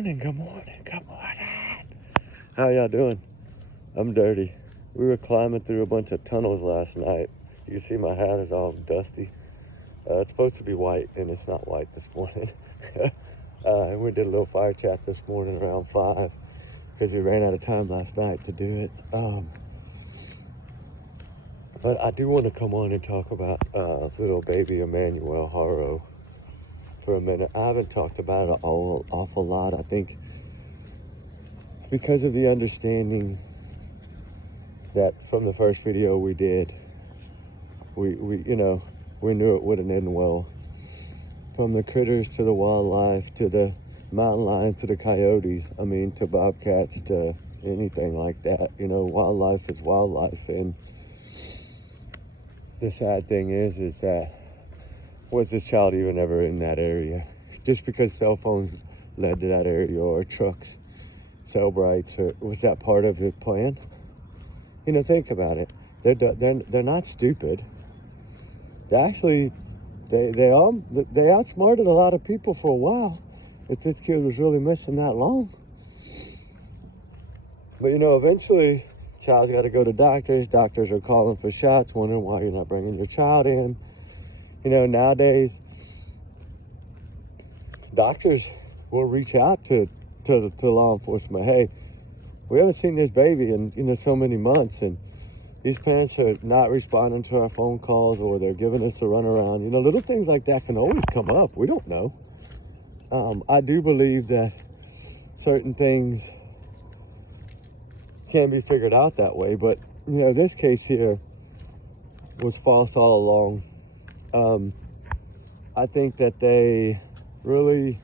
morning, good morning, good morning. How y'all doing? I'm dirty. We were climbing through a bunch of tunnels last night. You can see my hat is all dusty. It's supposed to be white, and it's not white this morning. And we did a little fire chat this morning around 5 because we ran out of time last night to do it. But I do want to come on and talk about little baby Emmanuel Haro for a minute. I haven't talked about it an awful lot. I think because of the understanding that from the first video we did, we knew it wouldn't end well. From the critters to the wildlife to the mountain lions to the coyotes, to bobcats to anything like that. Wildlife is wildlife. And the sad thing is that was this child even ever in that area? Just because cell phones led to that area, or trucks, cell brights, or was that part of the plan? Think about it. They're not stupid. They outsmarted a lot of people for a while. If this kid was really missing that long. But eventually, child's got to go to doctors. Doctors are calling for shots, wondering why you're not bringing your child in. Nowadays, doctors will reach out to law enforcement. Hey, we haven't seen this baby in so many months, and these parents are not responding to our phone calls, or they're giving us a runaround. Little things like that can always come up. We don't know. I do believe that certain things can be figured out that way, but this case here was false all along. I think that they really,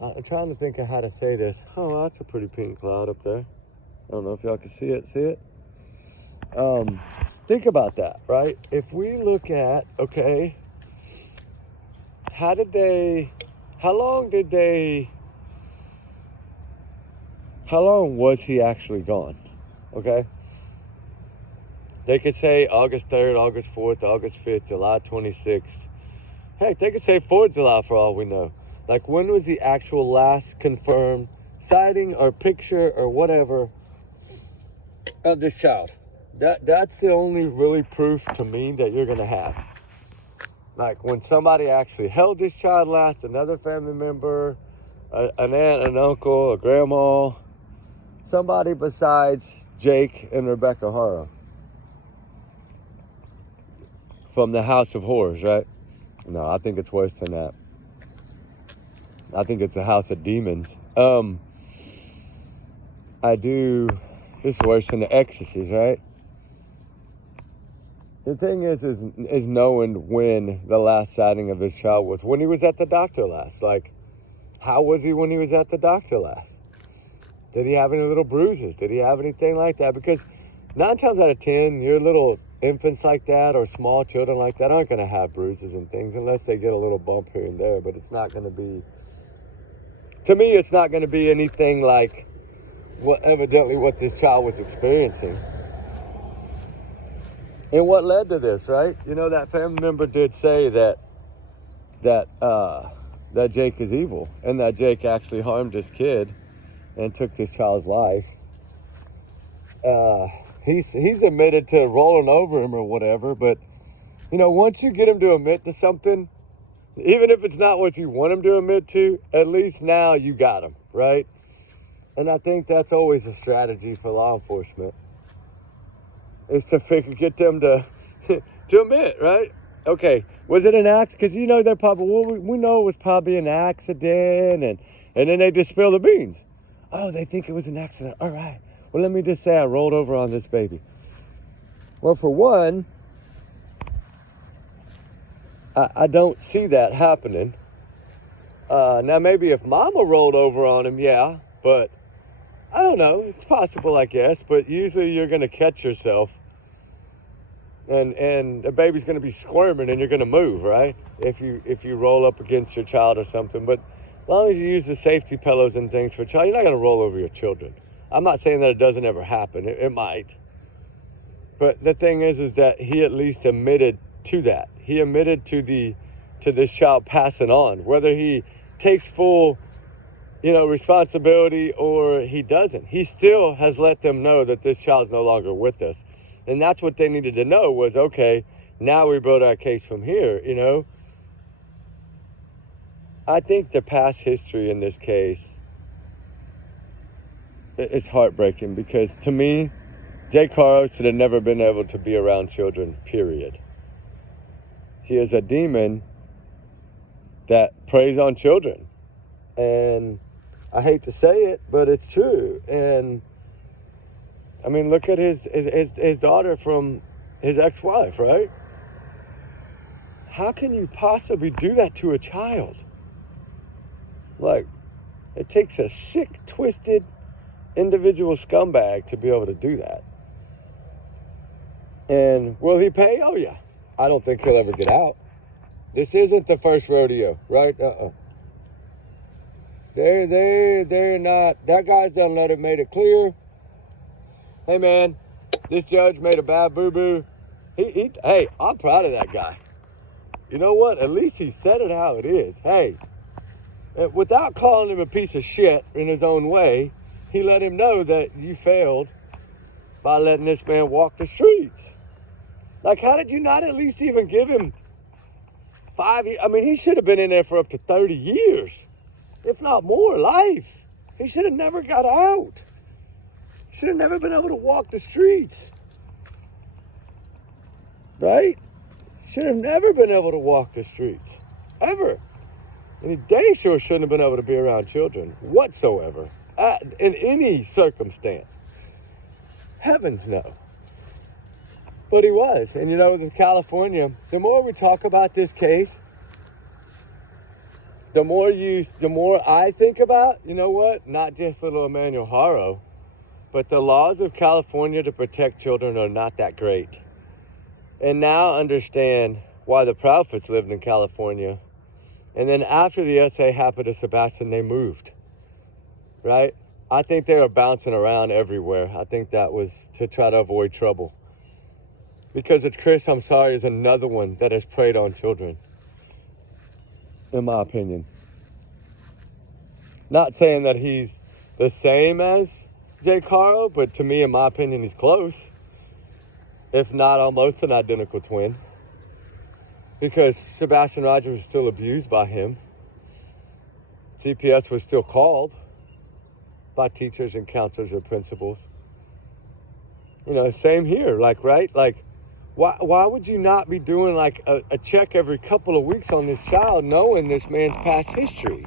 I'm trying to think of how to say this. Oh, that's a pretty pink cloud up there. I don't know if y'all can see it. Think about that, right? If we look at, okay, how long was he actually gone? Okay. They could say August 3rd, August 4th, August 5th, July 26th. Heck, they could say 4th of July for all we know. Like, when was the actual last confirmed sighting or picture or whatever of this child? That's the only really proof to me that you're going to have. Like, when somebody actually held this child last, another family member, an aunt, an uncle, a grandma, somebody besides Jake and Rebecca Haro. From the House of Horrors, right? No, I think it's worse than that. I think it's the House of Demons. It's worse than the Exorcist, right? The thing is knowing when the last sighting of this child was, when he was at the doctor last. Like, how was he when he was at the doctor last? Did he have any little bruises? Did he have anything like that? Because 9 times out of 10, your little infants like that or small children like that aren't going to have bruises and things unless they get a little bump here and there. But it's not going to be, to me, it's not going to be anything like what this child was experiencing. And what led to this, right? That family member did say that Jake is evil, and that Jake actually harmed this kid and took this child's life. He's admitted to rolling over him or whatever, but once you get him to admit to something, even if it's not what you want him to admit to, at least now you got him, right? And I think that's always a strategy for law enforcement, is to get them to admit, right? Okay, was it an accident? Because they're probably, we know it was probably an accident, and then they just spill the beans. Oh, they think it was an accident. All right. Well, let me just say I rolled over on this baby. Well, for one, I don't see that happening. Now, maybe if mama rolled over on him, yeah, but I don't know. It's possible, I guess, but usually you're going to catch yourself, and the baby's going to be squirming, and you're going to move, right? If you roll up against your child or something. But as long as you use the safety pillows and things for a child, you're not going to roll over your children. I'm not saying that it doesn't ever happen. It might. But the thing is that he at least admitted to that. He admitted to this child passing on. Whether he takes full responsibility, or he doesn't. He still has let them know that this child's no longer with us. And that's what they needed to know was, okay, now we build our case from here, I think the past history in this case is heartbreaking because to me, Jake Haro should have never been able to be around children, period. He is a demon that preys on children. And I hate to say it, but it's true. And I mean, look at his daughter from his ex-wife, right? How can you possibly do that to a child? Like, it takes a sick, twisted, individual scumbag to be able to do that. And will he pay? Oh, yeah. I don't think he'll ever get out. This isn't the first rodeo, right? They're not. That guy's done made it clear. Hey, man, this judge made a bad boo-boo. Hey, I'm proud of that guy. You know what? At least he said it how it is. Hey, without calling him a piece of shit in his own way, he let him know that you failed by letting this man walk the streets. Like, how did you not at least even give him 5 years? I mean, he should have been in there for up to 30 years, if not more, life. He should have never got out. Should have never been able to walk the streets. Right? Should have never been able to walk the streets. Ever. And he dang sure shouldn't have been able to be around children whatsoever. In any circumstance. Heavens no. But he was. And in California, the more we talk about this case, the more I think about, not just little Emmanuel Haro, but the laws of California to protect children are not that great. And now understand why the Proudfoots lived in California. And then after the essay happened to Sebastian, they moved. Right? I think they were bouncing around everywhere. I think that was to try to avoid trouble. Because it's Chris, I'm sorry, is another one that has preyed on children. In my opinion. Not saying that he's the same as Jake Haro, but to me, in my opinion, he's close. If not almost an identical twin. Because Sebastian Rogers was still abused by him. CPS was still called by teachers and counselors or principals. Same here, right? Why would you not be doing a check every couple of weeks on this child knowing this man's past history?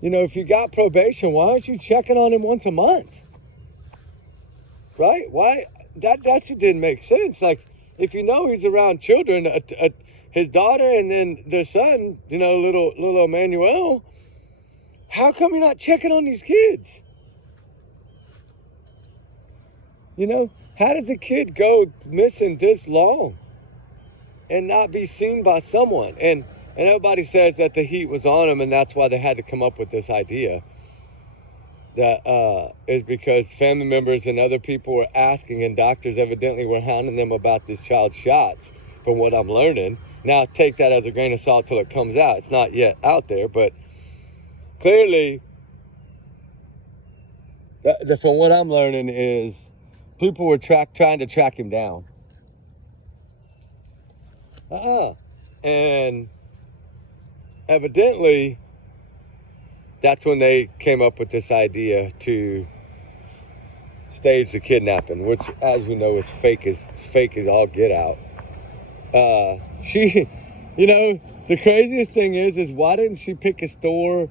If you got probation, why aren't you checking on him once a month? Right? Why? That what didn't make sense. Like, if he's around children, his daughter and then their son, little Emmanuel, how come you're not checking on these kids? How does a kid go missing this long and not be seen by someone? And everybody says that the heat was on him and that's why they had to come up with this idea. That is because family members and other people were asking, and doctors evidently were hounding them about this child's shots, from what I'm learning. Now, take that as a grain of salt till it comes out. It's not yet out there, but clearly, from what I'm learning is people were trying to track him down. And evidently, that's when they came up with this idea to stage the kidnapping, which, as we know, is fake as all get out. The craziest thing is why didn't she pick a store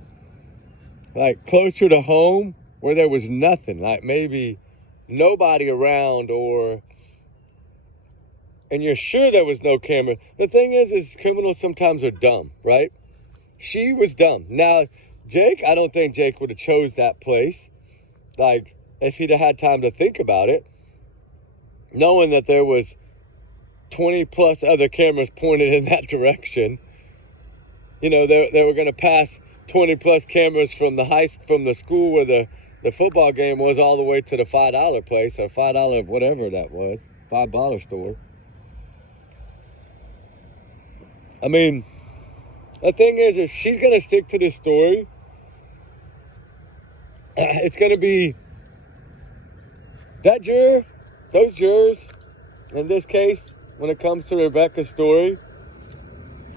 closer to home where there was nothing, maybe nobody around, and you're sure there was no camera. The thing is criminals sometimes are dumb, right? She was dumb. Now, Jake, I don't think Jake would have chose that place, if he'd have had time to think about it, knowing that there was 20 plus other cameras pointed in that direction. They were going to pass 20 plus cameras from the school where the football game was all the way to the $5 place, or $5 whatever that was, $5 store. I mean, the thing is she's going to stick to this story it's going to be that juror, those jurors, in this case, when it comes to Rebecca's story,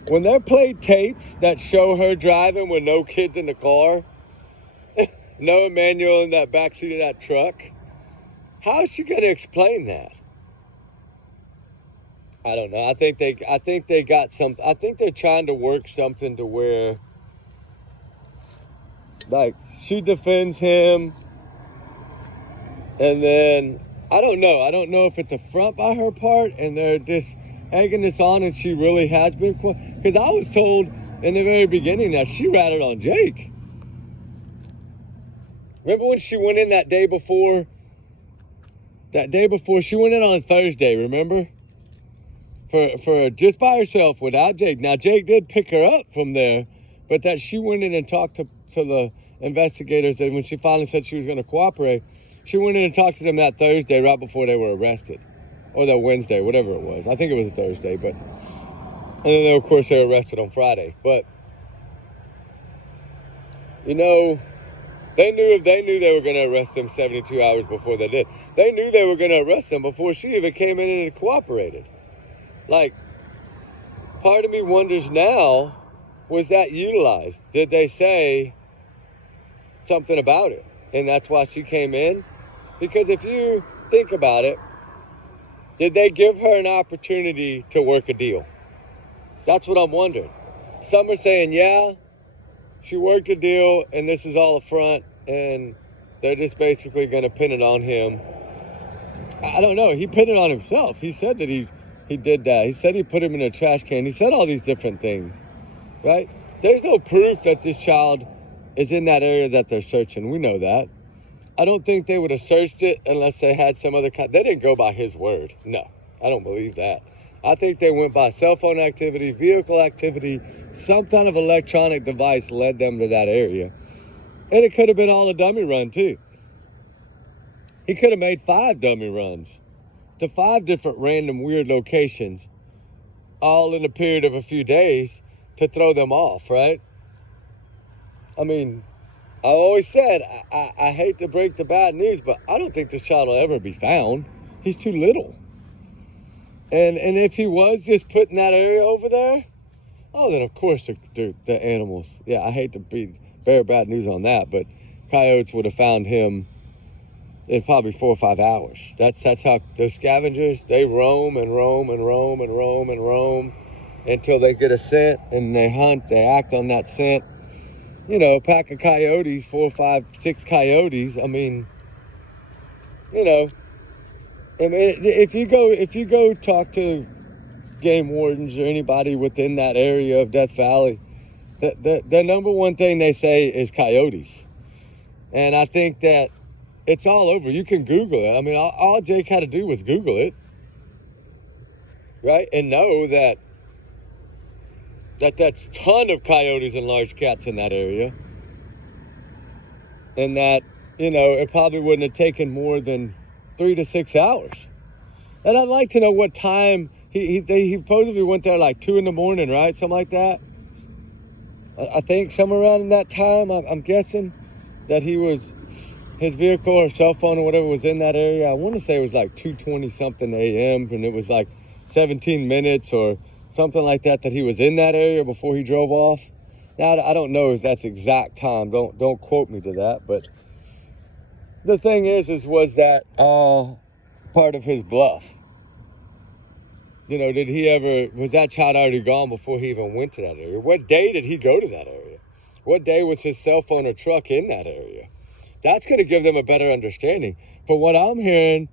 when they're played tapes that show her driving with no kids in the car, no Emmanuel in that backseat of that truck, how is she going to explain that? I don't know. I think they got some. I think they're trying to work something to where, like, she defends him, and then I don't know. I don't know if it's a front by her part, and they're just egging this on, and she really has been. Because I was told in the very beginning that she ratted on Jake. Remember when she went in that day before? That day before, she went in on Thursday. Remember? For just by herself without Jake. Now Jake did pick her up from there, but that she went in and talked to the investigators, and when she finally said she was going to cooperate, she went in and talked to them that Thursday right before they were arrested, or that Wednesday, whatever it was. I think it was a Thursday, but and then of course they were arrested on Friday. But you know, they knew they were going to arrest him 72 hours before they did. They knew they were going to arrest him before she even came in and cooperated. Like, part of me wonders now, was that utilized? Did they say something about it? And that's why she came in? Because if you think about it, did they give her an opportunity to work a deal? That's what I'm wondering. Some are saying, yeah, she worked a deal and this is all a front and they're just basically going to pin it on him. I don't know. He pinned it on himself. He said that he did that. He said he put him in a trash can. He said all these different things, right? There's no proof that this child is in that area that they're searching. We know that. I don't think they would have searched it unless they had some other kind. They didn't go by his word. No, I don't believe that. I think they went by cell phone activity, vehicle activity, some kind of electronic device led them to that area. And it could have been all a dummy run too. He could have made 5 dummy runs to 5 different random weird locations, all in a period of a few days to throw them off, right? I mean, I always said, I hate to break the bad news, but I don't think this child will ever be found. He's too little. And if he was just put in that area over there, oh, then of course the animals. Yeah, I hate to bear bad news on that, but coyotes would have found him in probably 4 or 5 hours. That's how those scavengers, they roam and roam and roam and roam and roam until they get a scent, and they hunt, they act on that scent. You know, a pack of coyotes, 4, 5, 6 coyotes. I mean, you know, I mean, if you go talk to game wardens or anybody within that area of Death Valley, the number one thing they say is coyotes. And I think that it's all over. You can Google it. I mean, all Jake had to do was Google it, right? And know that that's a ton of coyotes and large cats in that area. And that, you know, it probably wouldn't have taken more than 3 to 6 hours. And I'd like to know what time he supposedly went there like 2 in the morning, right? Something like that. I think somewhere around that time, I'm guessing that his vehicle or cell phone or whatever was in that area. I want to say it was like 2:20 something a.m. and it was like 17 minutes or something like that he was in that area before he drove off. Now, I don't know if that's exact time. Don't quote me to that. But the thing was that all part of his bluff? You know, was that child already gone before he even went to that area? What day did he go to that area? What day was his cell phone or truck in that area? That's going to give them a better understanding. From what I'm hearing,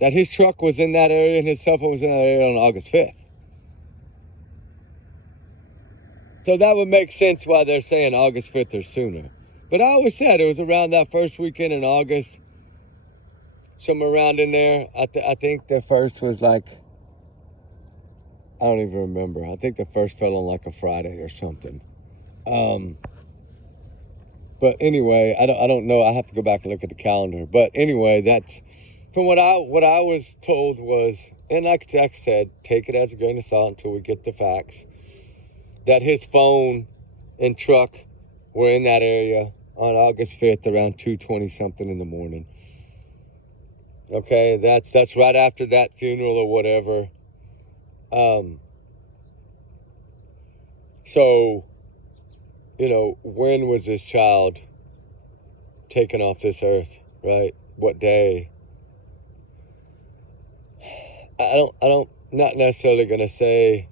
that his truck was in that area and his cell phone was in that area on August 5th. So that would make sense why they're saying August 5th or sooner. But I always said it was around that first weekend in August, somewhere around in there. I think the first was like, I don't even remember. I think the first fell on like a Friday or something. But anyway, I don't know. I have to go back and look at the calendar. But anyway, that's from what I was told was, and like Jack said, take it as a grain of salt until we get the facts, that his phone and truck were in that area on August 5th around 2:20 something in the morning. Okay, that's right after that funeral or whatever. So, when was this child taken off this earth, right? What day? Not necessarily going to say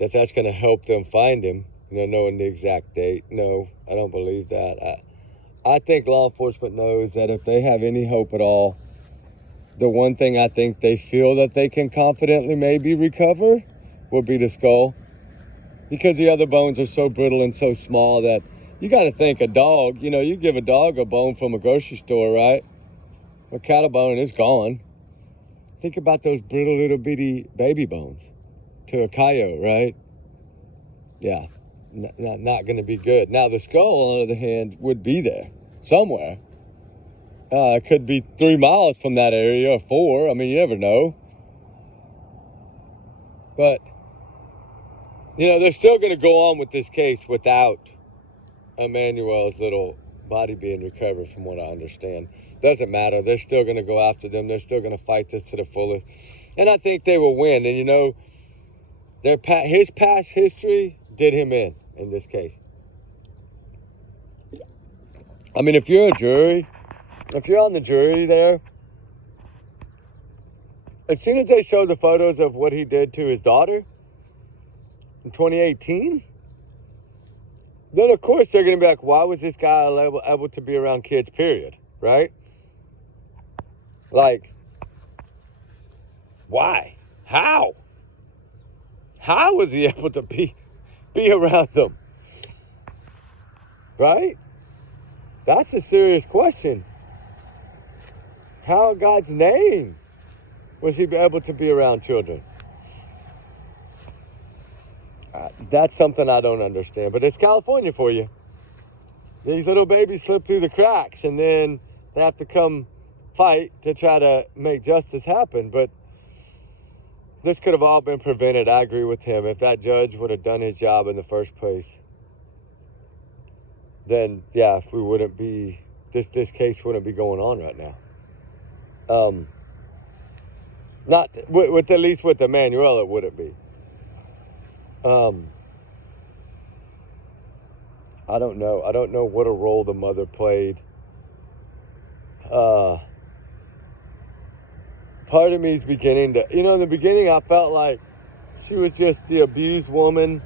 that that's going to help them find him, knowing the exact date. No, I don't believe that. I think law enforcement knows that if they have any hope at all, the one thing I think they feel that they can confidently maybe recover will be the skull. Because the other bones are so brittle and so small that you got to think a dog, you give a dog a bone from a grocery store, right? A cattle bone, it's gone. Think about those brittle little bitty baby bones to a coyote, right? Yeah, not going to be good. Now, the skull, on the other hand, would be there somewhere. It could be 3 miles from that area or 4. I mean, you never know. But, they're still going to go on with this case without Emmanuel's little body being recovered, from what I understand. Doesn't matter. They're still going to go after them. They're still going to fight this to the fullest. And I think they will win. And, his past history did him in this case. I mean, if you're on the jury there, as soon as they showed the photos of what he did to his daughter in 2018, then of course they're going to be like, why was this guy able to be around kids, period, right? Like, why? How was he able to be around them? Right? That's a serious question. How in God's name was he able to be around children? That's something I don't understand. But it's California for you. These little babies slip through the cracks, and then they have to come fight to try to make justice happen. But this could have all been prevented. I agree with him. If that judge would have done his job in the first place, then yeah, we wouldn't be, this case wouldn't be going on right now. Not with at least with Emmanuel, it wouldn't be. I don't know. I don't know what a role the mother played. Part of me is beginning to, in the beginning I felt like she was just the abused woman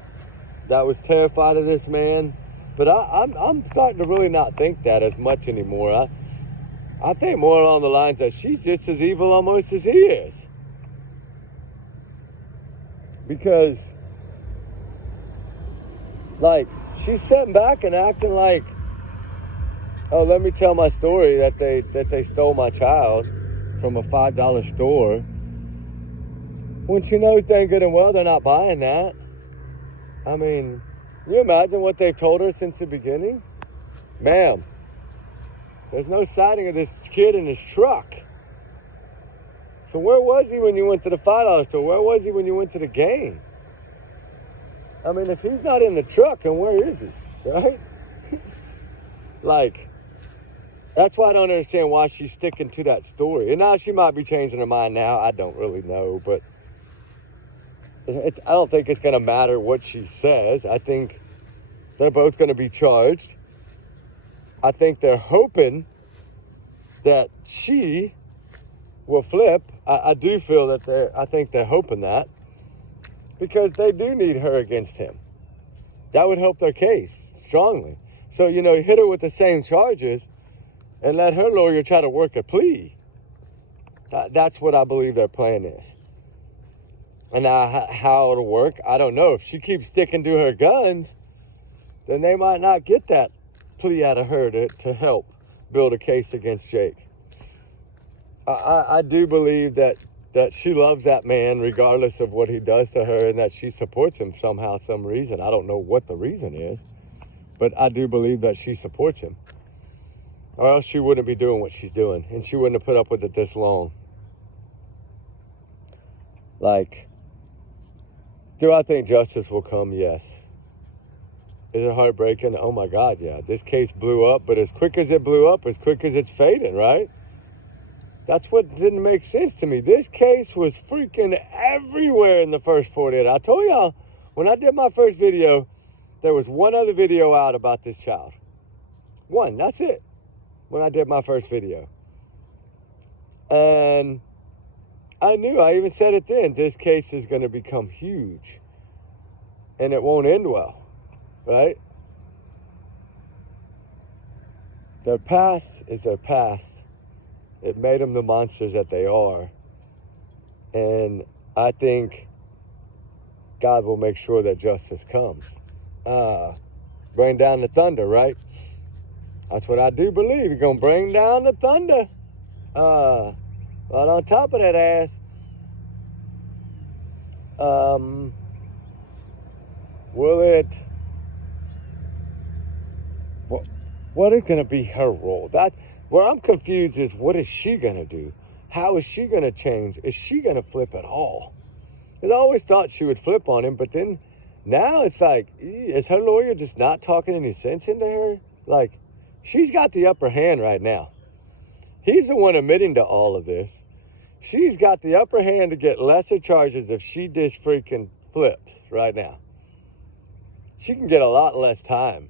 that was terrified of this man. But I'm starting to really not think that as much anymore. I think more along the lines that she's just as evil almost as he is. Because, like, she's sitting back and acting like, oh, let me tell my story that they stole my child from a $5 store. When she knows dang good and well they're not buying that. I mean, can you imagine what they've told her since the beginning? Ma'am, there's no sighting of this kid in his truck. So where was he when you went to the $5 store? Where was he when you went to the game? I mean, if he's not in the truck, then where is he, right? Like, that's why I don't understand why she's sticking to that story. And now she might be changing her mind now. I don't really know, but I don't think it's going to matter what she says. I think they're both going to be charged. I think they're hoping that she will flip. I do feel that I think they're hoping that, because they do need her against him. That would help their case strongly. So, hit her with the same charges and let her lawyer try to work a plea. That's what I believe their plan is. And now how it'll work, I don't know. If she keeps sticking to her guns, then they might not get that plea out of her to help build a case against Jake. I do believe that she loves that man regardless of what he does to her, and that she supports him somehow, some reason. I don't know what the reason is, but I do believe that she supports him. Or else she wouldn't be doing what she's doing, and she wouldn't have put up with it this long. Like, do I think justice will come? Yes. Is it heartbreaking? Oh my God, yeah. This case blew up, but as quick as it blew up, as quick as it's fading, right? That's what didn't make sense to me. This case was freaking everywhere in the first 48. I told y'all, when I did my first video, there was one other video out about this child. One, that's it. When I did my first video. And I knew, I even said it then, this case is going to become huge. And it won't end well, right? Their past is their past. It made them the monsters that they are. And I think God will make sure that justice comes. Bring down the thunder, right? That's what I do believe. You're going to bring down the thunder. Right on top of that ass. Will it... What is going to be her role? Where I'm confused is, what is she going to do? How is she going to change? Is she going to flip at all? Because I always thought she would flip on him, but then now it's like, is her lawyer just not talking any sense into her? Like, she's got the upper hand right now. He's the one admitting to all of this. She's got the upper hand to get lesser charges if she just freaking flips right now. She can get a lot less time.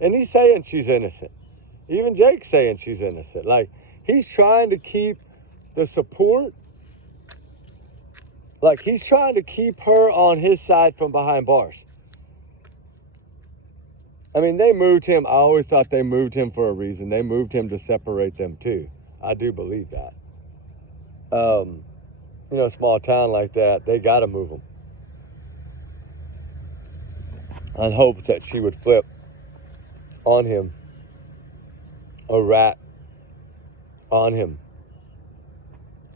And he's saying she's innocent. Even Jake's saying she's innocent. Like, he's trying to keep the support. Like, he's trying to keep her on his side from behind bars. I mean, they moved him. I always thought they moved him for a reason. They moved him to separate them too. I do believe that. You know, small town like that, they got to move him. On hopes that she would flip on him. A rat on him.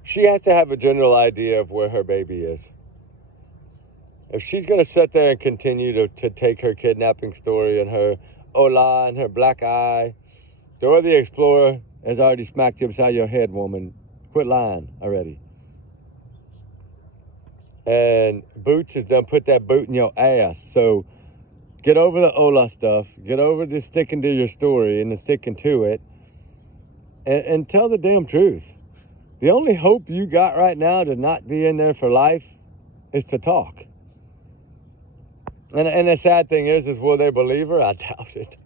She has to have a general idea of where her baby is. If she's going to sit there and continue to take her kidnapping story and her hola and her black eye, Dora the Explorer has already smacked you upside your head, woman. Quit lying already. And Boots has done put that boot in your ass. So get over the hola stuff. Get over the sticking to your story and the sticking to it. And tell the damn truth. The only hope you got right now to not be in there for life is to talk. And the sad thing is will they believe her? I doubt it.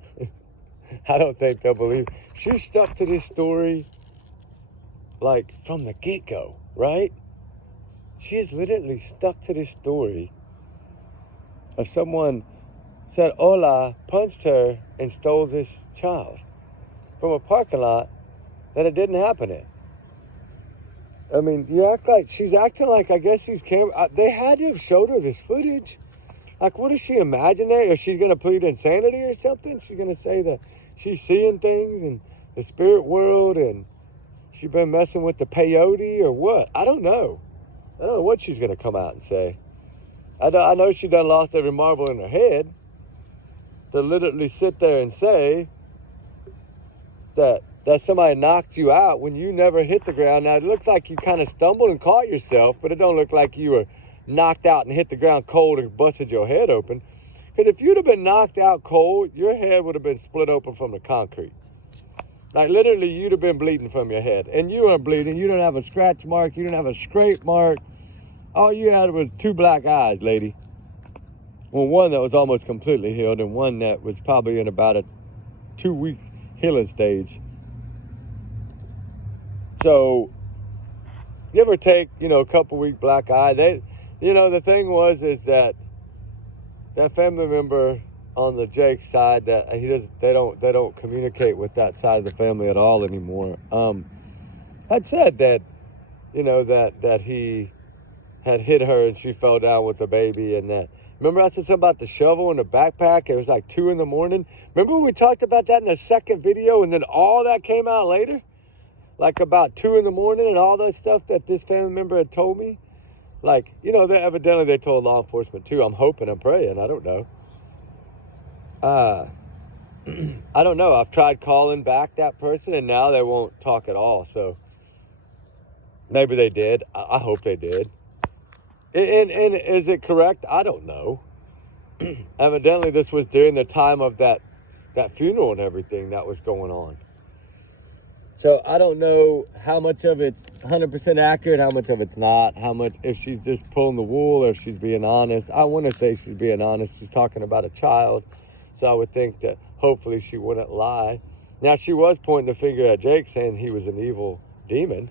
I don't think they'll believe. She stuck to this story like from the get-go, right? She has literally stuck to this story of someone said hola, punched her, and stole this child from a parking lot that it didn't happen in. I mean, you act like she's acting like, I guess these cameras, they had to have showed her this footage. Like, what is she imagining? Or she's going to plead insanity or something? She's going to say that she's seeing things in the spirit world and she's been messing with the peyote or what? I don't know. I don't know what she's going to come out and say. I know she done lost every marble in her head to literally sit there and say that somebody knocked you out when you never hit the ground. Now, it looks like you kind of stumbled and caught yourself, but it don't look like you were knocked out and hit the ground cold and busted your head open. Because if you'd have been knocked out cold, your head would have been split open from the concrete. Like, literally, you'd have been bleeding from your head. And you weren't bleeding. You didn't have a scratch mark. You didn't have a scrape mark. All you had was 2 black eyes, lady. Well, one that was almost completely healed and one that was probably in about a 2-week healing stage. So, give or take, a couple week black eye. The thing is that family member on the Jake side, that they don't communicate with that side of the family at all anymore. Had said that, that he had hit her and she fell down with the baby, and that. Remember I said something about the shovel in the backpack? It was like 2 a.m. Remember we talked about that in the second video, and then all that came out later? Like about 2 a.m. and all that stuff that this family member had told me. Like, evidently they told law enforcement too. I'm hoping, I'm praying, I don't know. I don't know. I've tried calling back that person and now they won't talk at all. So maybe they did. I hope they did. And is it correct? I don't know. evidently this was during the time of that funeral and everything that was going on. So I don't know how much of it's 100% accurate, how much of it's not, how much, if she's just pulling the wool or if she's being honest. I want to say she's being honest. She's talking about a child. So I would think that hopefully she wouldn't lie. Now, she was pointing the finger at Jake, saying he was an evil demon.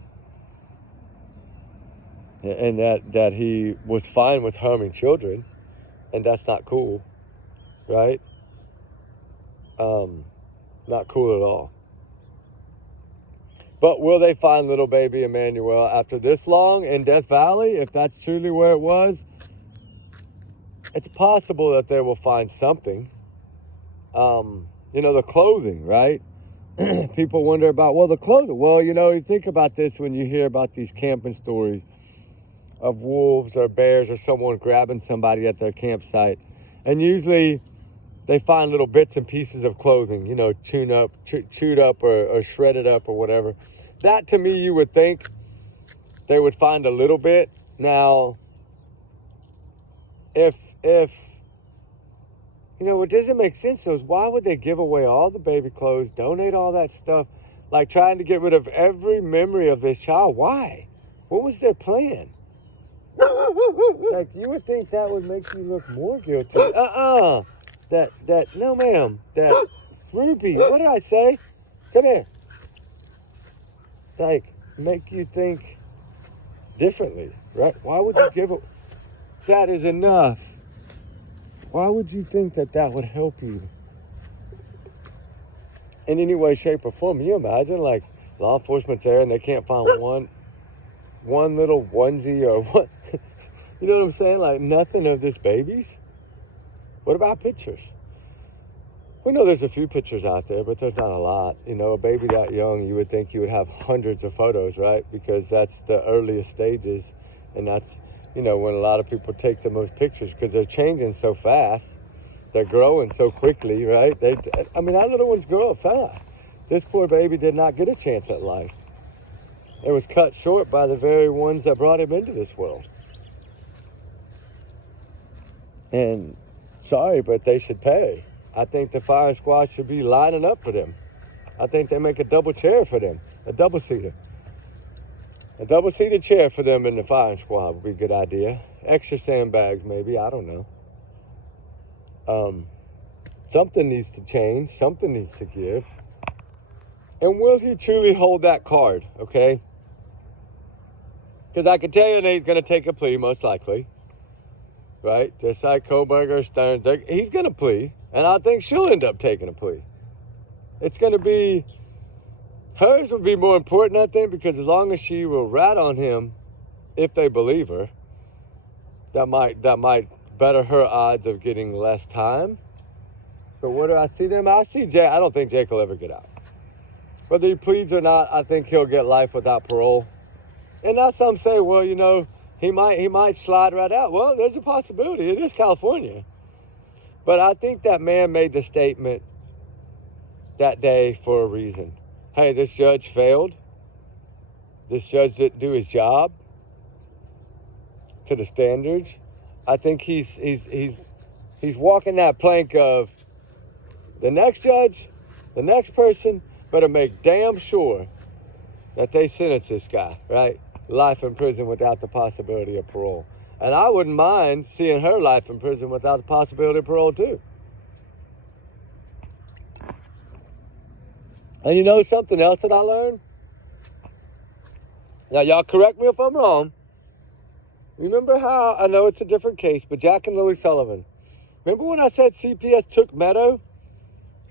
And that he was fine with harming children. And that's not cool, right? Not cool at all. But will they find little baby Emmanuel after this long in Death Valley? If that's truly where it was, it's possible that they will find something. The clothing, right? People wonder about, well, the clothing. Well, you think about this when you hear about these camping stories of wolves or bears or someone grabbing somebody at their campsite. And usually they find little bits and pieces of clothing, chewed up or shredded up or whatever. That, to me, you would think they would find a little bit. Now, if what doesn't make sense is, why would they give away all the baby clothes, donate all that stuff, like trying to get rid of every memory of this child? Why? What was their plan? Like, you would think that would make you look more guilty. No, ma'am. That Ruby, what did I say? Come here. Like, make you think differently, right? Why would you give it? That is enough. Why would you think that would help you in any way, shape, or form? Can you imagine, like, law enforcement's there and they can't find one little onesie or what? You know what I'm saying? Like, nothing of this baby's. What about pictures? We know there's a few pictures out there, but there's not a lot. A baby that young, you would think you would have hundreds of photos, right? Because that's the earliest stages, and that's, when a lot of people take the most pictures, because they're changing so fast. They're growing so quickly, right? Our little ones grow up fast. This poor baby did not get a chance at life. It was cut short by the very ones that brought him into this world. And sorry, but they should pay. I think the firing squad should be lining up for them. I think they make a double chair for them, a double-seater. A double-seated chair for them in the firing squad would be a good idea. Extra sandbags, maybe, I don't know. Something needs to change. Something needs to give. And will he truly hold that card, okay? Because I can tell you that he's going to take a plea, most likely. Right? Just like Koberger, Stearns, he's going to plea. And I think she'll end up taking a plea. It's going to be, hers will be more important, I think, because as long as she will rat on him, if they believe her, that might better her odds of getting less time. But where do I see them? I see Jake. I don't think Jake will ever get out. Whether he pleads or not, I think he'll get life without parole. And now some say, well, he might slide right out. Well, there's a possibility. It is California. But I think that man made the statement that day for a reason. Hey, this judge failed. This judge didn't do his job to the standards. I think he's walking that plank of the next judge, the next person better make damn sure that they sentence this guy, right? Life in prison without the possibility of parole. And I wouldn't mind seeing her life in prison without the possibility of parole too. And something else that I learned? Now, y'all correct me if I'm wrong. Remember how, I know it's a different case, but Jack and Lily Sullivan. Remember when I said CPS took Meadow?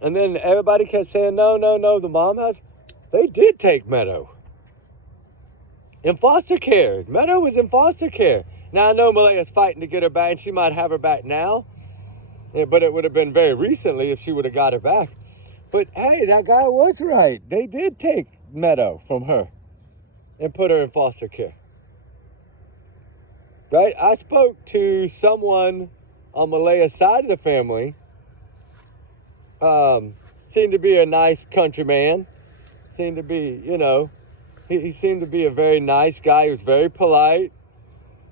And then everybody kept saying, no, the mom has. They did take Meadow. In foster care. Meadow was in foster care. Now, I know Malaya's fighting to get her back, and she might have her back now. But it would have been very recently if she would have got her back. But, hey, that guy was right. They did take Meadow from her and put her in foster care. Right? I spoke to someone on Malaya's side of the family. Seemed to be a nice countryman. Seemed to be, he seemed to be a very nice guy. He was very polite.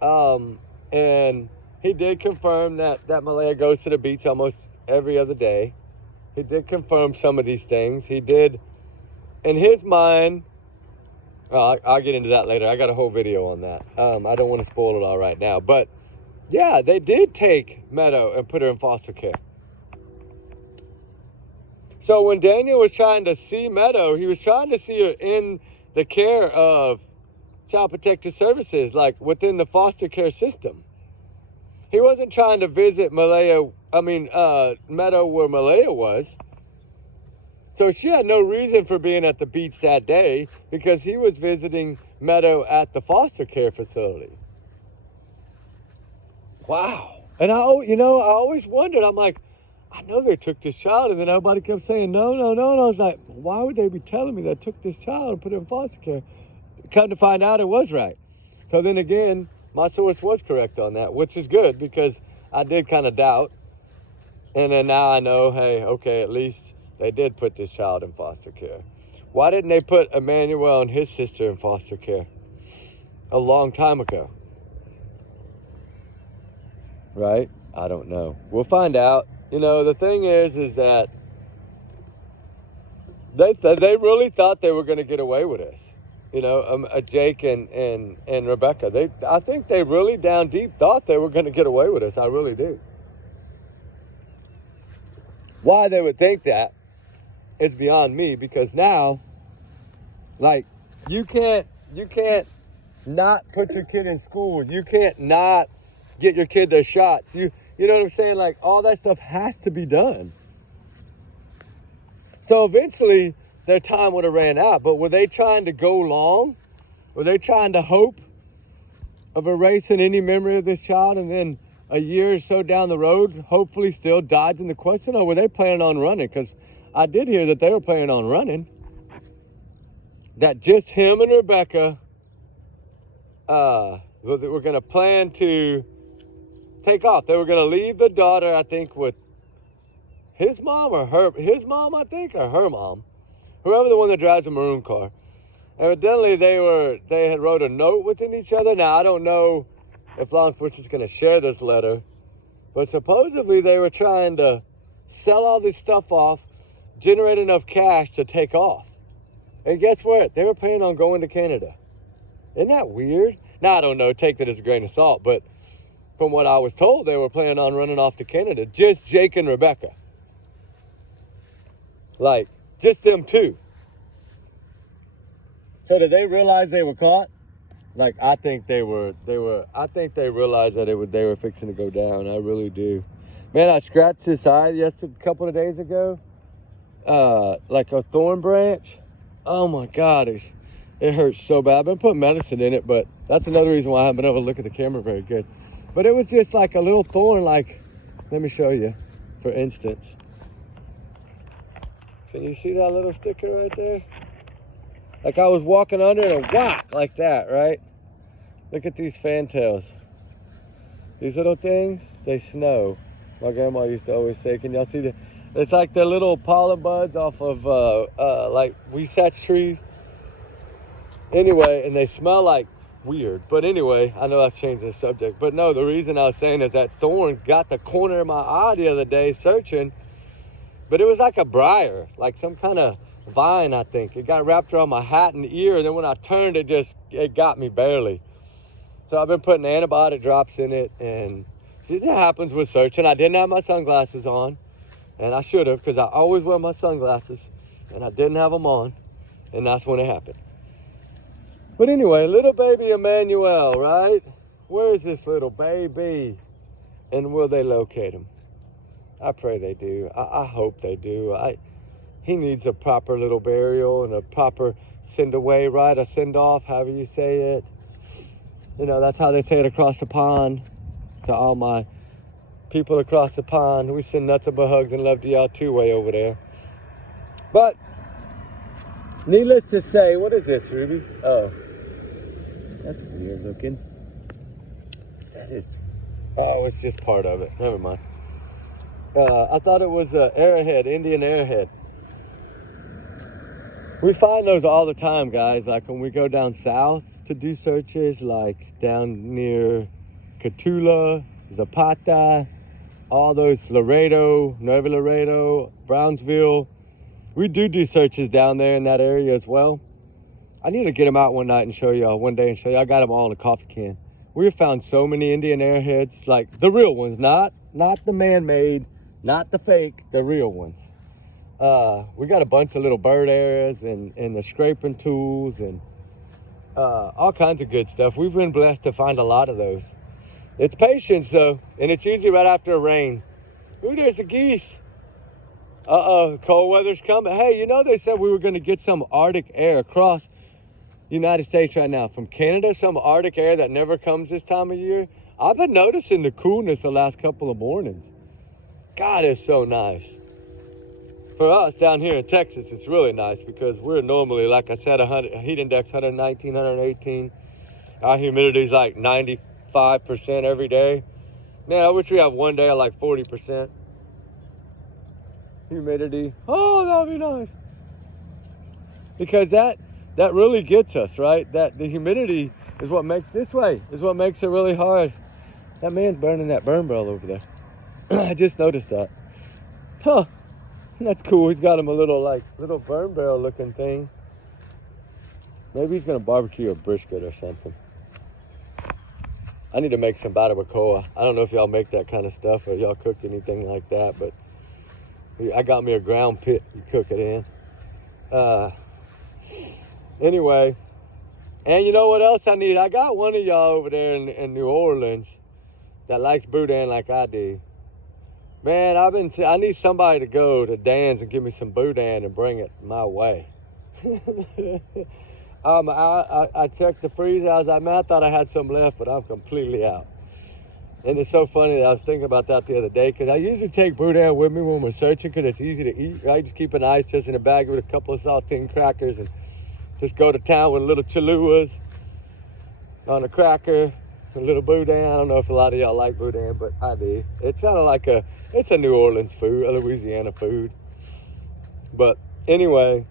And he did confirm that Malaya goes to the beach almost every other day. He did confirm some of these things. He did, in his mind, I'll get into that later. I got a whole video on that. I don't want to spoil it all right now. But, yeah, they did take Meadow and put her in foster care. So when Daniel was trying to see Meadow, he was trying to see her in the care of Child Protective Services, like within the foster care system. He wasn't trying to visit Meadow where Malaya was. So she had no reason for being at the beach that day because he was visiting Meadow at the foster care facility. Wow. And I always wondered, I'm like, I know they took this child, and then everybody kept saying, no. And I was like, why would they be telling me they took this child and put it in foster care? Come to find out it was right. So then again, my source was correct on that, which is good because I did kind of doubt. And then now I know, hey, okay, at least they did put this child in foster care. Why didn't they put Emmanuel and his sister in foster care a long time ago? Right? I don't know. We'll find out. The thing is that they really thought they were going to get away with this. Jake and Rebecca. I think they really down deep thought they were going to get away with this. I really do. Why they would think that is beyond me, because now, like, you can't not put your kid in school. You can't not get your kid their shots. You know what I'm saying? Like, all that stuff has to be done. So eventually their time would have ran out. But were they trying to go long? Were they trying to hope of erasing any memory of this child and then a year or so down the road, hopefully still dodging the question? Or were they planning on running? Because I did hear that they were planning on running. That just him and Rebecca were going to plan to take off. They were going to leave the daughter, I think, with his mom or her mom, whoever the one that drives the maroon car. Evidently, they had wrote a note within each other. Now, I don't know if law enforcement is going to share this letter, but supposedly they were trying to sell all this stuff off, generate enough cash to take off. And guess what? They were planning on going to Canada. Isn't that weird? Now, I don't know. Take that as a grain of salt, but from what I was told, they were planning on running off to Canada. Just Jake and Rebecca. Like, just them two. So did they realize they were caught? Like, I think they realized that they were fixing to go down. I really do. Man, I scratched his eye a couple of days ago. Like a thorn branch. Oh my God, it hurts so bad. I've been putting medicine in it, but that's another reason why I haven't been able to look at the camera very good. But it was just like a little thorn, like, let me show you, for instance. Can you see that little sticker right there? Like I was walking under it and whack, like that, right? Look at these fantails. These little things, they snow. My grandma used to always say, can y'all see it's like the little pollen buds off of, like, weesach trees. Anyway, and they smell like weird. But anyway, I know I've changed the subject. But no, the reason I was saying is that thorn got the corner of my eye the other day searching. But it was like a briar, like some kind of vine, I think. It got wrapped around my hat and ear, and then when I turned, it got me barely. So I've been putting antibiotic drops in it, and it happens with searching. I didn't have my sunglasses on, and I should have, because I always wear my sunglasses, and I didn't have them on, and that's when it happened. But anyway, little baby Emmanuel, right? Where is this little baby? And will they locate him? I pray they do. I hope they do. He needs a proper little burial and a proper send away, right? A send off, however you say it. You know, that's how they say it across the pond. To all my people across the pond, we send nothing but hugs and love to y'all too way over there. But, needless to say, what is this, Ruby? Oh, that's weird looking. That is, oh, it's just part of it. Never mind. I thought it was an arrowhead, Indian arrowhead. We find those all the time, guys. Like when we go down south to do searches, like down near Cotulla Zapata, all those Laredo, Nuevo Laredo, Brownsville. We do searches down there in that area as well. I need to get them out one day and show y'all. I got them all in a coffee can. We have found so many Indian airheads, like the real ones, not the man-made, not the fake, the real ones. We got a bunch of little bird areas and the scraping tools and all kinds of good stuff. We've been blessed to find a lot of those. It's patience though, and it's usually right after a rain. Ooh, there's the geese. Cold weather's coming. Hey, you know they said we were going to get some Arctic air across the United States right now from Canada, some Arctic air that never comes this time of year. I've been noticing the coolness the last couple of mornings. God, it's so nice. For us down here in Texas, it's really nice because we're normally, like I said, heat index 119, 118. Our humidity's like 95% every day. Man, I wish we have one day of like 40% humidity. Oh, that'd be nice. Because that really gets us, right? That the humidity is what makes is what makes it really hard. That man's burning that burn barrel over there. I just noticed that. Huh. That's cool. He's got him a little burn barrel looking thing. Maybe he's gonna barbecue a brisket or something. I need to make some barbacoa. I don't know if y'all make that kind of stuff or y'all cook anything like that, but I got me a ground pit you cook it in. Anyway, and you know what else I need? I got one of y'all over there in New Orleans that likes boudin like I do. Man, I need somebody to go to Dan's and give me some boudin and bring it my way. I checked the freezer. I was like, man, I thought I had some left, but I'm completely out. And it's so funny that I was thinking about that the other day because I usually take boudin with me when we're searching because it's easy to eat, right? Just keep an ice just in a bag with a couple of saltine crackers and just go to town with little chaluas on a cracker, a little boudin. I don't know if a lot of y'all like boudin, but I do. It's kind of it's a New Orleans food, a Louisiana food. But anyway,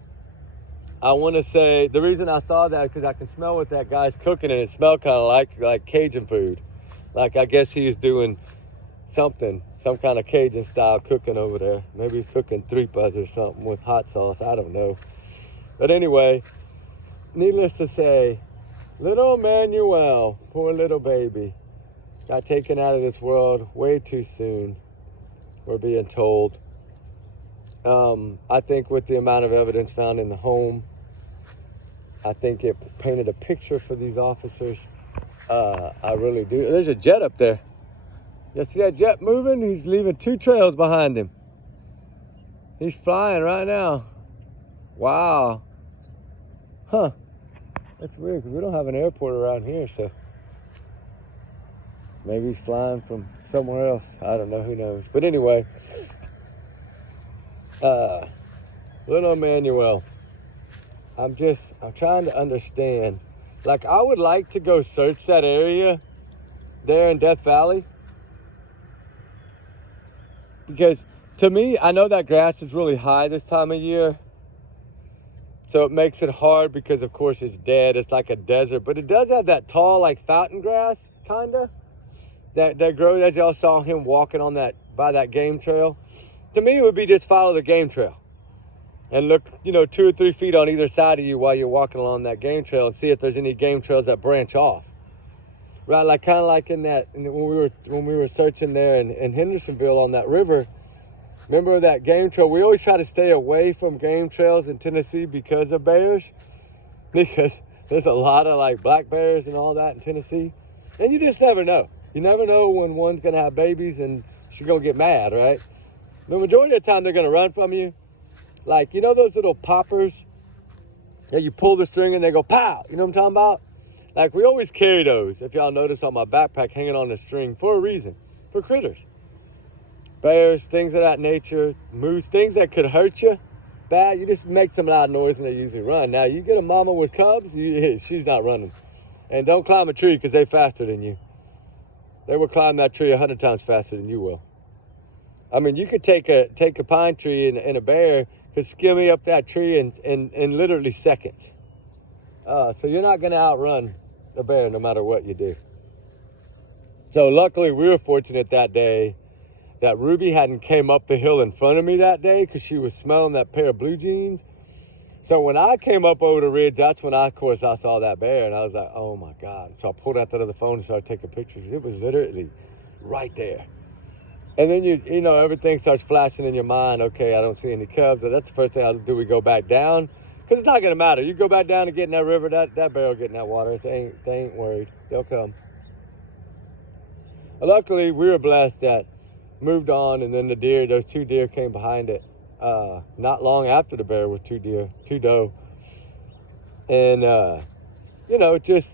I want to say the reason I saw that is because I can smell what that guy's cooking, and it smelled kind of like Cajun food. Like I guess he's doing some kind of Cajun style cooking over there. Maybe he's cooking tripas or something with hot sauce. I don't know. But anyway, needless to say, little Emmanuel, poor little baby, got taken out of this world way too soon, we're being told. I think with the amount of evidence found in the home, I think it painted a picture for these officers. I really do. There's a jet up there. You see that jet moving? He's leaving 2 trails behind him. He's flying right now. Wow. Huh. That's weird because we don't have an airport around here, so maybe he's flying from somewhere else. I don't know, who knows. But anyway, little Emmanuel, I'm trying to understand. Like, I would like to go search that area there in Death Valley. Because to me, I know that grass is really high this time of year. So it makes it hard because, of course, it's dead. It's like a desert. But it does have that tall, like, fountain grass, kind of, that grows, as y'all saw him walking on by that game trail. To me, it would be just follow the game trail. And look, 2 or 3 feet on either side of you while you're walking along that game trail and see if there's any game trails that branch off. Right, like kind of like when we were searching there in Hendersonville on that river. Remember that game trail? We always try to stay away from game trails in Tennessee because of bears. Because there's a lot of like black bears and all that in Tennessee. And you just never know. You never know when one's going to have babies and she's going to get mad, right? The majority of the time they're going to run from you. Like, those little poppers that you pull the string and they go pow? You know what I'm talking about? Like, we always carry those, if y'all notice, on my backpack hanging on the string for a reason. For critters. Bears, things of that nature, moose, things that could hurt you. Bad, you just make some loud noise and they usually run. Now, you get a mama with cubs, she's not running. And don't climb a tree because they're faster than you. They will climb that tree 100 times faster than you will. I mean, you could take a pine tree and a bear could skimmy up that tree in literally seconds. So you're not going to outrun a bear no matter what you do. So luckily we were fortunate that day that Ruby hadn't came up the hill in front of me that day because she was smelling that pair of blue jeans. So when I came up over the ridge, that's when I saw that bear, and I was like, oh my God. So I pulled out that other phone and started taking pictures. It was literally right there. And then you know, everything starts flashing in your mind. Okay, I don't see any cubs. So that's the first thing I'll do. We go back down, because it's not gonna matter. You go back down and get in that river, that bear will get in that water. They ain't worried. They'll come. Luckily, we were blessed that moved on, and then those 2 deer came behind it. Not long after the bear with 2 doe. And you know, it's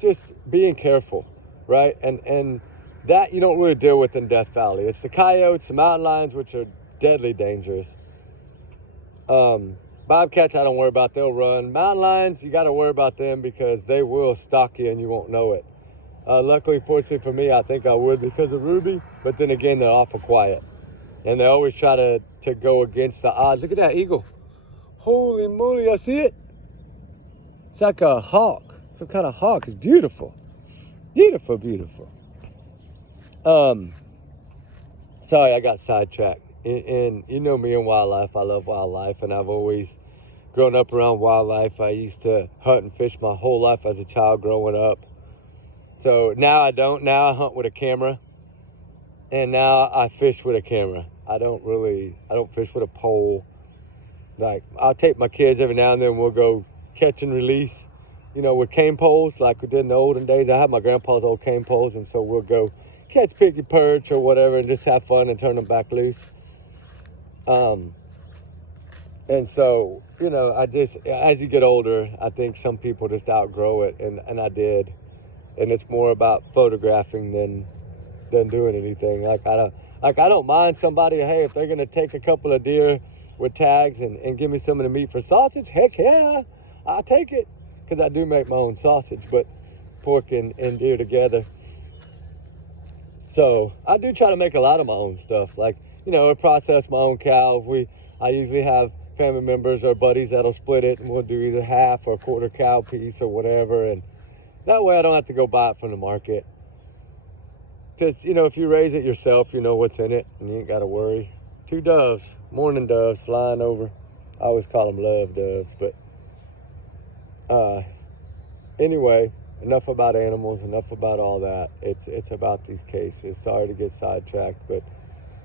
just being careful, right? And that you don't really deal with in Death Valley. It's the coyotes, the mountain lions, which are deadly dangerous. Bobcats, I don't worry about. They'll run. Mountain lions, you got to worry about them because they will stalk you and you won't know it. Luckily, fortunately for me, I think I would because of Ruby. But then again, they're awful quiet. And they always try to go against the odds. Look at that eagle. Holy moly, I see it. It's like a hawk. Some kind of hawk. It's beautiful. Beautiful, beautiful. Sorry, I got sidetracked. And you know me and wildlife. I love wildlife, and I've always grown up around wildlife. I used to hunt and fish my whole life as a child growing up. So now I don't. Now I hunt with a camera, and now I fish with a camera. I don't fish with a pole. Like, I'll take my kids every now and then. We'll go catch and release, you know, with cane poles like we did in the olden days. I have my grandpa's old cane poles, and so we'll go catch piggy perch or whatever and just have fun and turn them back loose. And so, you know, as you get older, I think some people just outgrow it, and I did. And it's more about photographing than doing anything. I don't mind somebody, hey, if they're gonna take a couple of deer with tags and give me some of the meat for sausage, heck yeah, I'll take it. Because I do make my own sausage, but pork and deer together. So I do try to make a lot of my own stuff. Like, you know, I process my own cow. I usually have family members or buddies that'll split it, and we'll do either half or a quarter cow piece or whatever. And that way I don't have to go buy it from the market. Just, you know, if you raise it yourself, you know what's in it, and you ain't got to worry. 2 doves, morning doves, flying over. I always call them love doves, but anyway, enough about animals, enough about all that. It's about these cases. Sorry to get sidetracked, but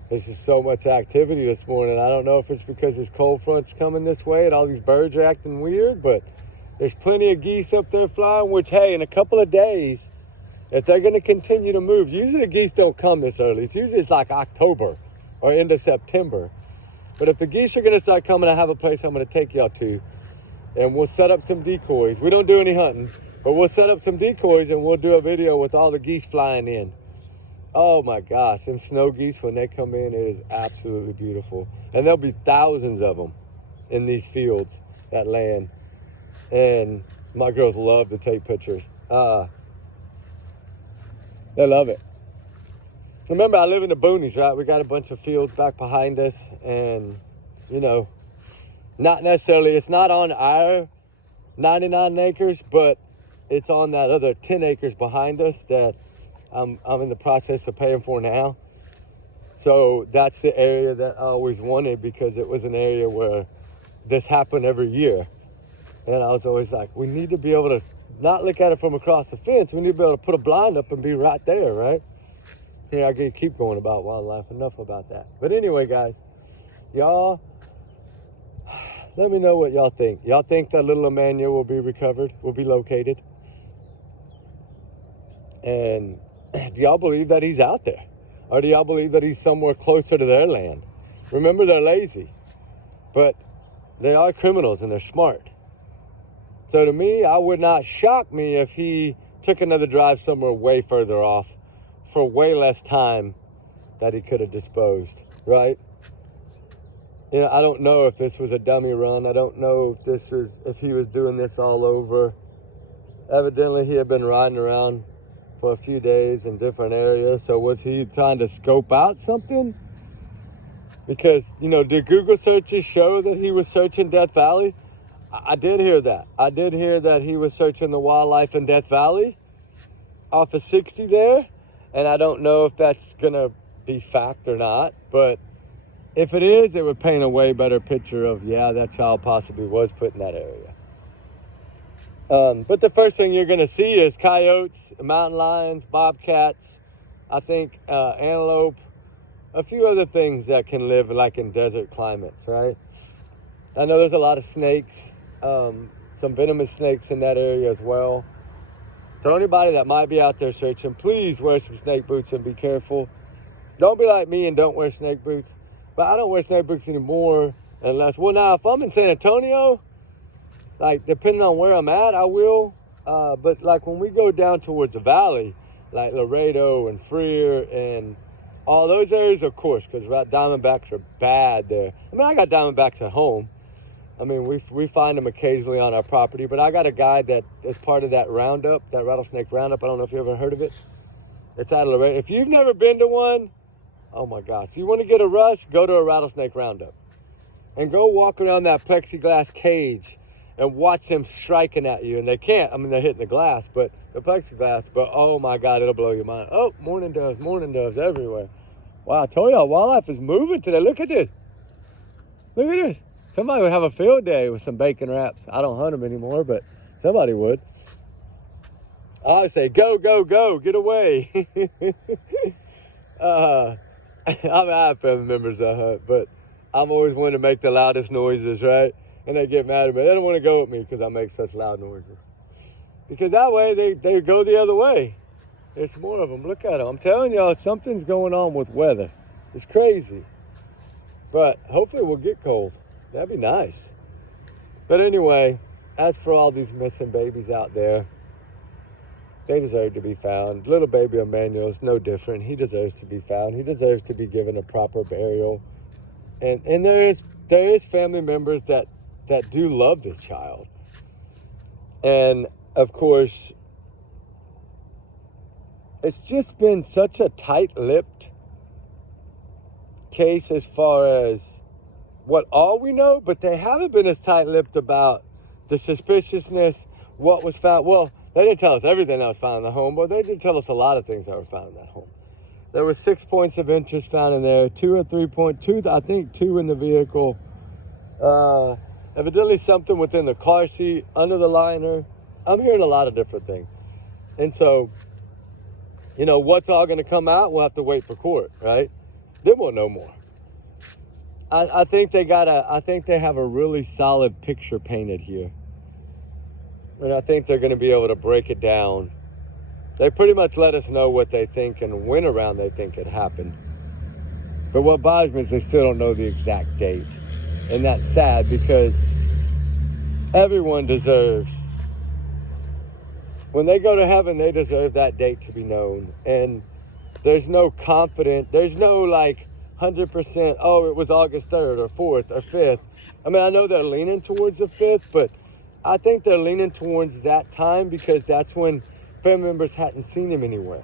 there's just so much activity this morning. I don't know if it's because this cold front's coming this way and all these birds are acting weird, but there's plenty of geese up there flying, which, hey, in a couple of days, if they're going to continue to move, usually the geese don't come this early. It's like October or end of September. But if the geese are going to start coming, I have a place I'm going to take y'all to, and we'll set up some decoys. We don't do any hunting, but we'll set up some decoys and we'll do a video with all the geese flying in. Oh my gosh, them snow geese, when they come in, it is absolutely beautiful. And there'll be thousands of them in these fields that land. And my girls love to take pictures. They love it. Remember, I live in the boonies, right? We got a bunch of fields back behind us, and, you know, not necessarily, it's not on our 99 acres, but it's on that other 10 acres behind us that I'm in the process of paying for now. So that's the area that I always wanted, because it was an area where this happened every year. And I was always like, we need to be able to not look at it from across the fence. We need to be able to put a blind up and be right there, right? Here, I can keep going about wildlife. Enough about that. But anyway, guys, y'all, let me know what y'all think. Y'all think that little Emmanuel will be recovered, will be located? And do y'all believe that he's out there? Or do y'all believe that he's somewhere closer to their land? Remember, they're lazy, but they are criminals and they're smart. So to me, it would not shock me if he took another drive somewhere way further off for way less time that he could have disposed, right? You know, I don't know if this was a dummy run. I don't know if he was doing this all over. Evidently, he had been riding around for a few days in different areas. So was he trying to scope out something? Because, you know, did Google searches show that he was searching Death Valley? I did hear that. I did hear that he was searching the wildlife in Death Valley off of 60 there. And I don't know if that's going to be fact or not, but if it is, it would paint a way better picture of, yeah, that child possibly was put in that area. But the first thing you're going to see is coyotes, mountain lions, bobcats, I think antelope, a few other things that can live like in desert climates, right? I know there's a lot of snakes, some venomous snakes in that area as well. So anybody that might be out there searching, please wear some snake boots and be careful. Don't be like me and don't wear snake boots. But I don't wear snake boots anymore unless, well, now if I'm in San Antonio, like depending on where I'm at, I will. But like when we go down towards the valley, like Laredo and Freer and all those areas, of course, because diamondbacks are bad there. I mean, I got diamondbacks at home. I mean, we find them occasionally on our property, but I got a guy that is part of that roundup, that rattlesnake roundup. I don't know if you ever heard of it. It's out of Laredo. If you've never been to one, oh my gosh, you want to get a rush, go to a rattlesnake roundup. And go walk around that plexiglass cage and watch them striking at you. And they can't, I mean, they're hitting the glass, but the plexiglass, but oh my God, it'll blow your mind. Oh, mourning doves everywhere. Wow, I told y'all, wildlife is moving today. Look at this. Look at this. Somebody would have a field day with some bacon wraps. I don't hunt them anymore, but somebody would. I would say, go, go, go, get away. I have family members that hunt, but I'm always one to make the loudest noises, right? And they get mad at me. They don't want to go with me because I make such loud noises. Because that way they go the other way. There's more of them. Look at them. I'm telling y'all, something's going on with weather. It's crazy. But hopefully we'll get cold. That'd be nice. But anyway, as for all these missing babies out there, they deserve to be found. Little baby Emmanuel is no different. He deserves to be found. He deserves to be given a proper burial. And there is family members that do love this child. And of course, it's just been such a tight-lipped case as far as what all we know, but they haven't been as tight-lipped about the suspiciousness, what was found. Well, they didn't tell us everything that was found in the home, but they did tell us a lot of things that were found in that home. There were 6 points of interest found in there, 2 or 3 points, I think 2 in the vehicle. Evidently something within the car seat, under the liner. I'm hearing a lot of different things. And so, you know, what's all going to come out, we'll have to wait for court, right? Then we'll know more. I think they have a really solid picture painted here. And I think they're going to be able to break it down. They pretty much let us know what they think and when around they think it happened. But what bothers me is they still don't know the exact date. And that's sad because everyone deserves, when they go to heaven, they deserve that date to be known. And there's no confidence, there's no like 100%, oh, it was August 3rd or 4th or 5th. I mean, I know they're leaning towards the 5th, but I think they're leaning towards that time because that's when family members hadn't seen him anywhere.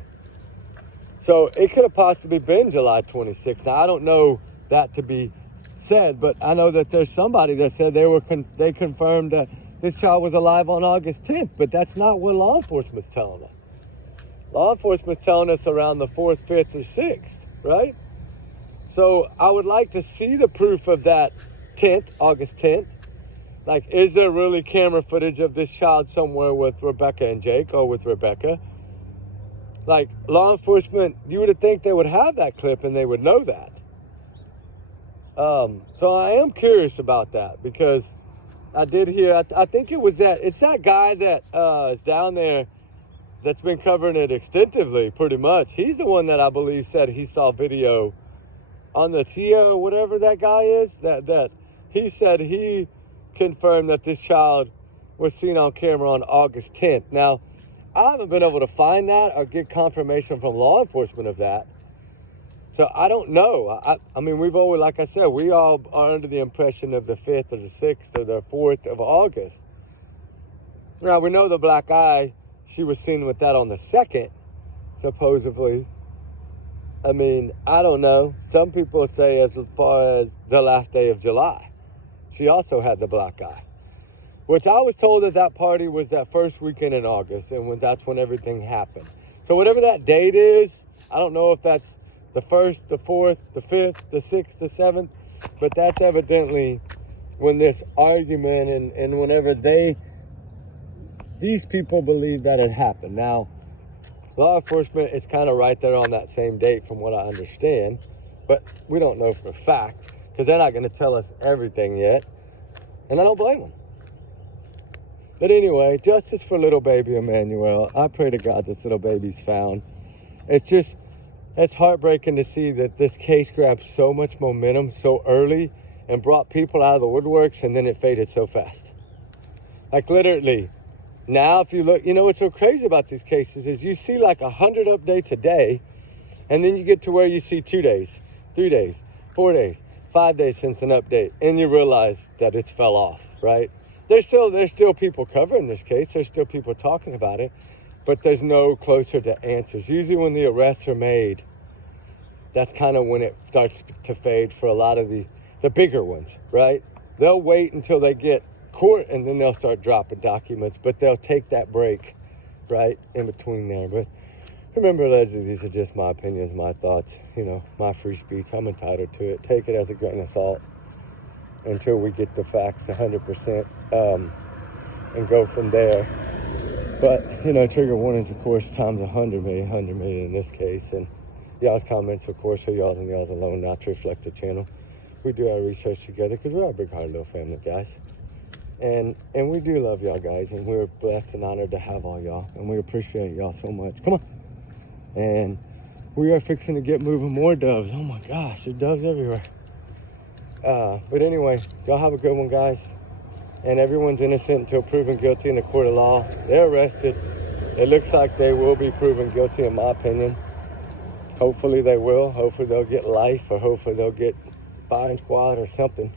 So it could have possibly been July 26th. Now, I don't know that to be said, but I know that there's somebody that said they confirmed that this child was alive on August 10th, but that's not what law enforcement's telling us. Law enforcement's telling us around the 4th, 5th, or 6th, right? So I would like to see the proof of that 10th, August 10th. Like, is there really camera footage of this child somewhere with Rebecca and Jake, or with Rebecca? Like, law enforcement, you would think they would have that clip and they would know that. So I am curious about that because I did hear, I think it's that guy that is down there that's been covering it extensively, pretty much. He's the one that I believe said he saw video on the Tia or whatever that guy is, that he said he confirmed that this child was seen on camera on August 10th. Now, I haven't been able to find that or get confirmation from law enforcement of that. So I don't know. I mean, we've always, like I said, we all are under the impression of the 5th or the 6th or the 4th of August. Now, we know the black eye, she was seen with that on the 2nd, supposedly. I mean, I don't know. Some people say as far as the last day of July. She also had the black eye. Which I was told that party was that first weekend in August, and that's when everything happened. So whatever that date is, I don't know if that's the 1st, the 4th, the 5th, the 6th, the 7th, but that's evidently when this argument and whenever these people believe that it happened. Now, law enforcement is kind of right there on that same date from what I understand, but we don't know for a fact because they're not going to tell us everything yet, and I don't blame them. But anyway, justice for little baby Emmanuel. I pray to God this little baby's found. It's heartbreaking to see that this case grabbed so much momentum so early and brought people out of the woodworks, and then it faded so fast. Like literally, now if you look, you know what's so crazy about these cases is you see like 100 updates a day, and then you get to where you see 2 days, 3 days, 4 days, 5 days since an update, and you realize that it's fell off, right? There's still people covering this case. There's still people talking about it, but there's no closer to answers. Usually when the arrests are made, that's kind of when it starts to fade for a lot of the bigger ones, right? They'll wait until they get court and then they'll start dropping documents, but they'll take that break, right, in between there. But remember, Leslie, these are just my opinions, my thoughts, you know, my free speech. I'm entitled to it. Take it as a grain of salt until we get the facts 100% and go from there. But, you know, trigger warnings, of course, times 100 million in this case. And y'all's comments, of course, are y'all's and y'all's alone, not to reflect the channel. We do our research together because we're a big hearted little family, guys. And we do love y'all, guys. And we're blessed and honored to have all y'all. And we appreciate y'all so much. Come on. And we are fixing to get moving more doves. Oh, my gosh, there's doves everywhere. But anyway, y'all have a good one, guys. And everyone's innocent until proven guilty in the court of law. They're arrested. It looks like they will be proven guilty, in my opinion. Hopefully they will. Hopefully they'll get life, or hopefully they'll get firing squad or something.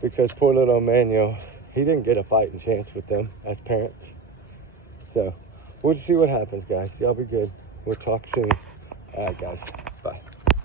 Because poor little Emmanuel, he didn't get a fighting chance with them as parents. So we'll just see what happens, guys. Y'all be good. We'll talk soon. All right, guys. Bye.